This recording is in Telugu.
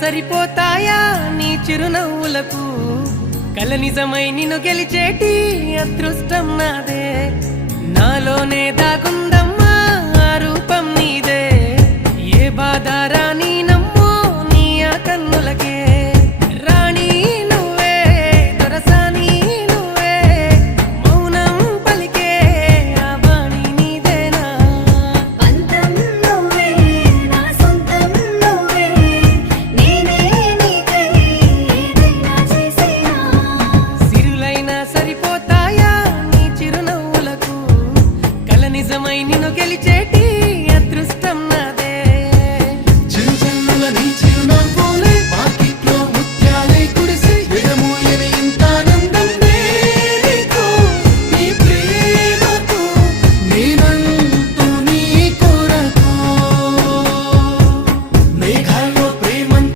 సరిపోతాయా నీ చిరునవ్వులకు కల నిజమై నిన్ను గెలిచేటి అదృష్టం నాదే నాలోనే దాగుందమ్మా ఆ రూపం నీదే ఏ బాధ రాని